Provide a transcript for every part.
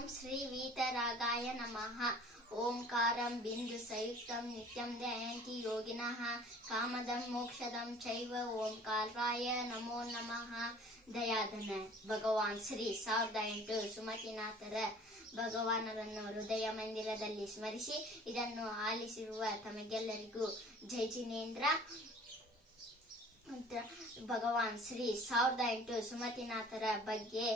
ಓಂ ಶ್ರೀ ವೀತರಾಗಾಯ ನಮಃ. ಓಂಕಾರಂ ಬಿಂದು ಸಂಯುಕ್ತಂ ನಿತ್ಯಂ ಜಯಂತಿ ಯೋಗಿನಃ. ಕಾಮದಂ ಮೋಕ್ಷದಂ ಚೈವ ಓಂಕಾರಾಯ ನಮೋ ನಮಃ. ದಯಾಧನ ಭಗವಾನ್ ಶ್ರೀ ಸಾವಿರದ ಎಂಟು ಸುಮತಿನಾಥರ ಭಗವಾನರನ್ನು ಹೃದಯ ಮಂದಿರದಲ್ಲಿ ಸ್ಮರಿಸಿ ಇದನ್ನು ಆಲಿಸಿರುವ ತಮಗೆಲ್ಲರಿಗೂ ಜೈ ಜಿನೇಂದ್ರ. ಭಗವಾನ್ ಶ್ರೀ ಸಾವಿರದ ಎಂಟು ಸುಮತಿನಾಥರ ಬಗ್ಗೆ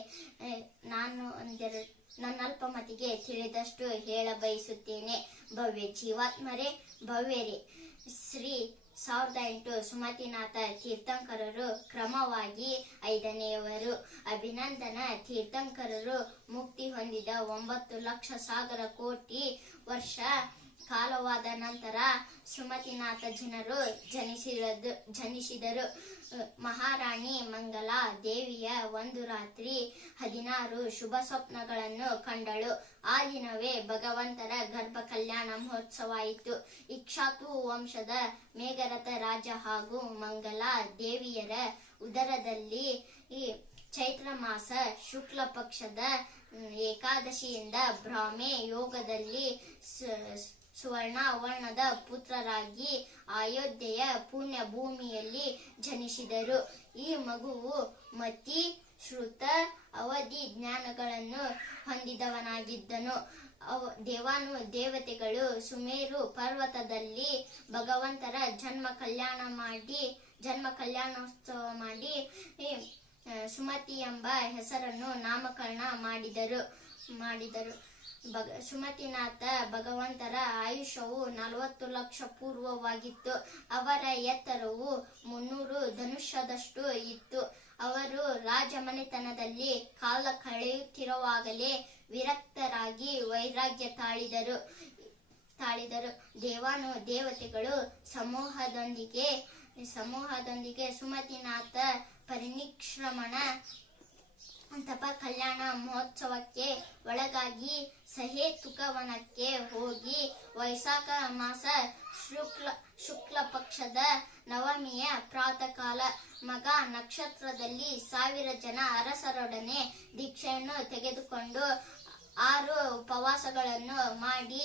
ನಾನು ಒಂದೆರಡು ನನ್ನ ಅಲ್ಪ ಮತಿಗೆ ತಿಳಿದಷ್ಟು ಹೇಳ ಬಯಸುತ್ತೇನೆ. ಭವ್ಯ ಜೀವಾತ್ಮರೇ ಭವ್ಯರೇ ಶ್ರೀ ಸಾವಿರದ ಎಂಟು ಸುಮತಿನಾಥ ತೀರ್ಥಂಕರರು ಕ್ರಮವಾಗಿ ಐದನೆಯವರು. ಅಭಿನಂದನ, ತೀರ್ಥಂಕರರು ಮುಕ್ತಿ ಹೊಂದಿದ ಒಂಬತ್ತು ಲಕ್ಷ ಸಾಗರ ಕೋಟಿ ವರ್ಷ ಕಾಲವಾದ ನಂತರ ಸುಮತಿನಾಥ ಜನರು ಜನಿಸಿರದು, ಜನಿಸಿದರು. ಮಹಾರಾಣಿ ಮಂಗಲ ದೇವಿಯ ಒಂದು ರಾತ್ರಿ ಹದಿನಾರು ಶುಭ ಸ್ವಪ್ನಗಳನ್ನು ಕಂಡಳು. ಆ ದಿನವೇ ಭಗವಂತರ ಗರ್ಭ ಕಲ್ಯಾಣ ಮಹೋತ್ಸವ ಆಯಿತು ಇಕ್ಷಾತು ವಂಶದ ಮೇಘರಥ ರಾಜ ಹಾಗೂ ಮಂಗಲ ದೇವಿಯರ ಉದರದಲ್ಲಿ ಈ ಚೈತ್ರ ಮಾಸ ಶುಕ್ಲ ಪಕ್ಷದ ಏಕಾದಶಿಯಿಂದ ಭ್ರಾಮೆ ಯೋಗದಲ್ಲಿ ಸುವರ್ಣ ವರ್ಣದ ಪುತ್ರರಾಗಿ ಅಯೋಧ್ಯೆಯ ಪುಣ್ಯ ಭೂಮಿಯಲ್ಲಿ ಜನಿಸಿದರು. ಈ ಮಗುವು ಮತಿ ಶ್ರುತ ಅವಧಿ ಜ್ಞಾನಗಳನ್ನು ಹೊಂದಿದವನಾಗಿದ್ದನು. ದೇವಾನು, ದೇವತೆಗಳು ಸುಮೇರು ಪರ್ವತದಲ್ಲಿ ಭಗವಂತರ ಜನ್ಮ ಕಲ್ಯಾಣ ಮಾಡಿ, ಜನ್ಮ ಕಲ್ಯಾಣೋತ್ಸವ ಮಾಡಿ ಸುಮತಿ ಎಂಬ ಹೆಸರನ್ನು ನಾಮಕರಣ ಮಾಡಿದರು ಮಾಡಿದರು. ಭಗ ಸುಮತಿನಾಥ ಭಗವಂತರ ಆಯುಷ್ಯವು ನಲವತ್ತು ಲಕ್ಷ ಪೂರ್ವವಾಗಿತ್ತು. ಅವರ ಎತ್ತರವು ಮುನ್ನೂರು ಧನುಷ್ಯದಷ್ಟು ಇತ್ತು. ಅವರು ರಾಜಮನೆತನದಲ್ಲಿ ಕಾಲ ಕಳೆಯುತ್ತಿರುವಾಗಲೇ ವಿರಕ್ತರಾಗಿ ವೈರಾಗ್ಯ ತಾಳಿದರು. ತಾಳಿದರು. ದೇವಾನು ದೇವತೆಗಳು ಸಮೂಹದೊಂದಿಗೆ ಸಮೂಹದೊಂದಿಗೆ ಸುಮತಿನಾಥ ಪರಿನಿಕ್ರಮಣ ತಪ ಕಲ್ಯಾಣ ಮಹೋತ್ಸವಕ್ಕೆ ಒಳಗಾಗಿ ಸಹೇತುಕವನಕ್ಕೆ ಹೋಗಿ ವೈಶಾಖ ಮಾಸ ಶುಕ್ಲ ಶುಕ್ಲ ಪಕ್ಷದ ನವಮಿಯ ಪ್ರಾತಃ ಕಾಲ ಮಗ ನಕ್ಷತ್ರದಲ್ಲಿ ಸಾವಿರ ಜನ ಅರಸರೊಡನೆ ದೀಕ್ಷೆಯನ್ನು ತೆಗೆದುಕೊಂಡು ಆರು ಉಪವಾಸಗಳನ್ನು ಮಾಡಿ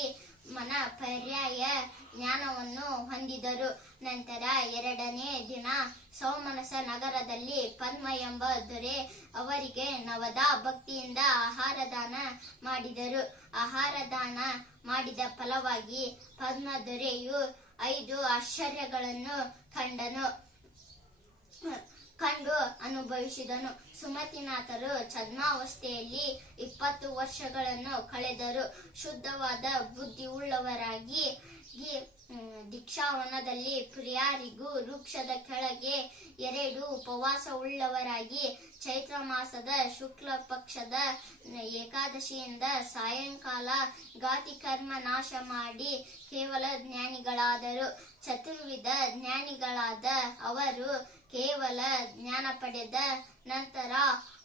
ಮನ ಪರ್ಯಾಯ ಜ್ಞಾನವನ್ನು ಹೊಂದಿದರು. ನಂತರ ಎರಡನೇ ದಿನ ಸೋಮನಸ ನಗರದಲ್ಲಿ ಪದ್ಮ ಎಂಬ ದೊರೆ ಅವರಿಗೆ ನವದ ಭಕ್ತಿಯಿಂದ ಆಹಾರ ದಾನ ಮಾಡಿದರು. ಆಹಾರ ದಾನ ಮಾಡಿದ ಫಲವಾಗಿ ಪದ್ಮ ದೊರೆಯು ಐದು ಆಶ್ಚರ್ಯಗಳನ್ನು ಕಂಡನು. ಕಂಡು ಅನುಭವಿಸಿದನು. ಸುಮತಿನಾಥರು ಛದ್ಮಾವಸ್ಥೆಯಲ್ಲಿ ಇಪ್ಪತ್ತು ವರ್ಷಗಳನ್ನು ಕಳೆದರು. ಶುದ್ಧವಾದ ಬುದ್ಧಿ ಉಳ್ಳವರಾಗಿ ದೀಕ್ಷಾವನದಲ್ಲಿ ಪ್ರಿಯಾರಿಗೂ ವೃಕ್ಷದ ಕೆಳಗೆ ಎರಡು ಉಪವಾಸ ಉಳ್ಳವರಾಗಿ ಚೈತ್ರ ಮಾಸದ ಶುಕ್ಲ ಪಕ್ಷದ ಏಕಾದಶಿಯಿಂದ ಸಾಯಂಕಾಲ ಗಾತಿ ಕರ್ಮ ನಾಶ ಮಾಡಿ ಕೇವಲ ಜ್ಞಾನಿಗಳಾದರು. ಚತುರ್ವಿಧ ಜ್ಞಾನಿಗಳಾದ ಅವರು ಕೇವಲ ಜ್ಞಾನ ಪಡೆದ ನಂತರ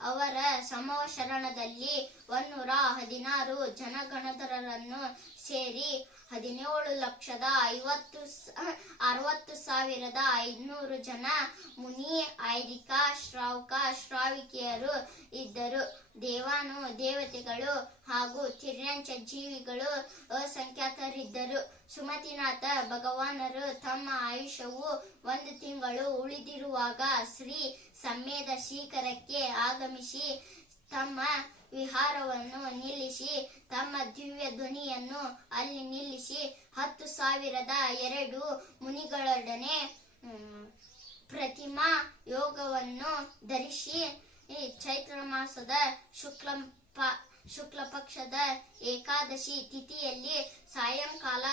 ಅವರ ಸಮಶರಣದಲ್ಲಿ ಒನ್ನೂರ ಹದಿನಾರು ಜನಗಣಧರರನ್ನು ಸೇರಿ ಹದಿನೇಳು ಲಕ್ಷದ ಐವತ್ತು ಅರವತ್ತು ಸಾವಿರದ ಐದುನೂರು ಜನ ಮುನಿ ಐರಿಕ ಶ್ರಾವಕ, ಶ್ರಾವಿಕೆಯರು ಇದ್ದರು. ದೇವಾನು, ದೇವತೆಗಳು ಹಾಗೂ ಚಿರಂಚ ಜೀವಿಗಳು ಅಸಂಖ್ಯಾತರಿದ್ದರು. ಸುಮತಿನಾಥ ಭಗವಾನರು ತಮ್ಮ ಆಯುಷ್ಯವು ಒಂದು ತಿಂಗಳು ಉಳಿದಿರುವಾಗ ಶ್ರೀ ಸಮ್ಮೇದ ಶಿಖರಕ್ಕೆ ಆಗಮಿಸಿ ತಮ್ಮ ವಿಹಾರವನ್ನು ನಿಲ್ಲಿಸಿ, ತಮ್ಮ ದಿವ್ಯ ಧ್ವನಿಯನ್ನು ಅಲ್ಲಿ ನಿಲ್ಲಿಸಿ, ಹತ್ತು ಸಾವಿರದ ಎರಡು ಮುನಿಗಳೊಡನೆ ಪ್ರತಿಮಾ ಯೋಗವನ್ನು ಧರಿಸಿ ಚೈತ್ರ ಮಾಸದ ಶುಕ್ಲ ಶುಕ್ಲ ಪಕ್ಷದ ಏಕಾದಶಿ ತಿಥಿಯಲ್ಲಿ ಸಾಯಂಕಾಲ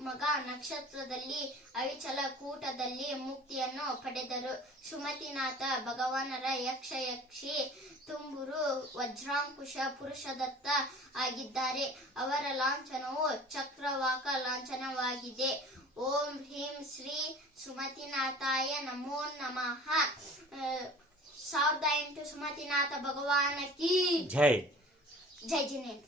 ಮಗ ನಕ್ಷತ್ರದಲ್ಲಿ ಅವಿಚಲ ಕೂಟದಲ್ಲಿ ಮುಕ್ತಿಯನ್ನು ಪಡೆದರು. ಸುಮತಿನಾಥ ಭಗವಾನರ ಯಕ್ಷ ಯಕ್ಷಿ ತುಂಬುರು ವಜ್ರಾಂಕುಶ ಪುರುಷದತ್ತ ಆಗಿದ್ದಾರೆ. ಅವರ ಲಾಂಛನವು ಚಕ್ರವಾಕ ಲಾಂಛನವಾಗಿದೆ. ಓಂ ಹ್ರೀಂ ಶ್ರೀ ಸುಮತಿನಾಥಾಯ ನಮೋ ನಮಃ. ಸಾವಿರದ ಎಂಟು ಸುಮತಿನಾಥ ಭಗವಾನ ಕಿ ಜೈ. ಜೈ ಜಿನೇಂದ್ರ.